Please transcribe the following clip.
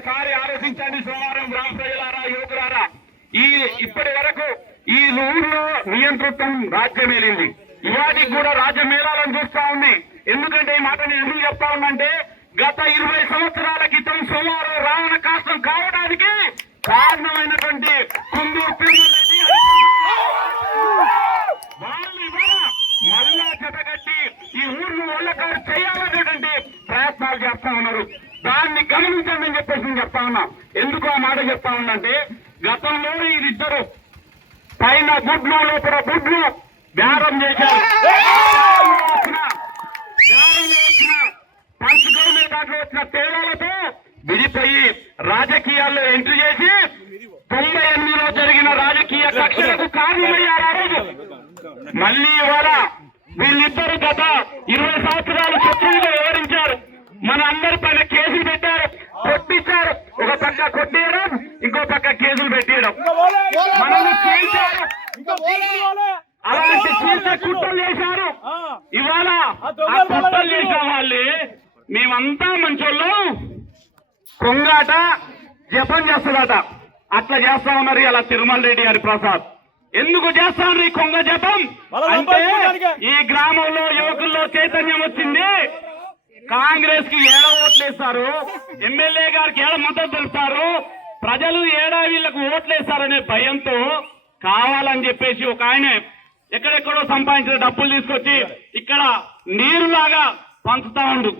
ఒక్కసారి ఆలోచించండి సోమవారం గ్రామ ప్రజలారా, యువకులారా. ఇప్పటి వరకు ఈ ఊరిలో నియంతృత్వం రాజ్యమేలింది. ఇవాటికి కూడా రాజ్యం మేళాలని చూస్తా ఉంది. ఎందుకంటే ఈ మాట నేను ఎందుకు చెప్తా ఉన్నంటే, గత 20 సంవత్సరాల క్రితం సోమవారం రావణ కాష్టం కావడానికి కారణమైనటువంటి కుందూరు తిరుమలరెడ్డి వాళ్ళు ఇవాళ మళ్ళా జతగట్టి ఈ ఊరిని ఒళ్ళకారు చేయాలనేటువంటి ప్రయత్నాలు చేస్తా ఉన్నారు. దాన్ని గమనించండి అని చెప్పేసి నేను చెప్తా ఉన్నా. ఎందుకు ఆ మాట చెప్తా ఉన్నంటే, గతంలో వీరిద్దరు పైన గుడ్లు లోపల గుడ్లు బేరం చేశారు. పంచుకోవడం దాంట్లో వచ్చిన తేడాలతో విడిపోయి రాజకీయాల్లో ఎంట్రీ చేసి 98లో జరిగిన రాజకీయ కక్షలకు కారణమయ్యారు ఆ రోజు. మళ్ళీ ఇవాళ వీళ్ళిద్దరు గత 20 సంవత్సరాలు శత్రువుగా వివరించారు. మన అందరి పైన కేసులు పెట్టారు, కొట్టించారు. ఒక పక్క కొట్టేయడం, ఇంకో పక్క కేసులు పెట్టేయడం, మనల్ని చీల్చారు. అలాంటి చీల్చే కుట్రలు చేశారు. ఇవాళ ఆ కుట్రలు చేసిన వాళ్ళే మేమంతా మంచోళ్ళు, కొంగాట జపం చేస్తుందట. అట్లా చేస్తా ఉన్నారు ఇలా తిరుమల రెడ్డి గారి ప్రసాద్. ఎందుకు చేస్తా ఉన్నారు ఈ కొంగ జపం అంటే, ఈ గ్రామంలో యువకుల్లో చైతన్యం వచ్చింది. కాంగ్రెస్ కి ఏడ ఓట్లేస్తారు, ఎమ్మెల్యే గారికి ఏడ మద్దతు తెలుస్తారు, ప్రజలు ఏడా వీళ్లకు ఓట్లేస్తారనే భయంతో కావాలని చెప్పేసి ఒక ఆయన ఎక్కడెక్కడో సంపాదించిన డబ్బులు తీసుకొచ్చి ఇక్కడ నీరులాగా పంచుతా ఉండు.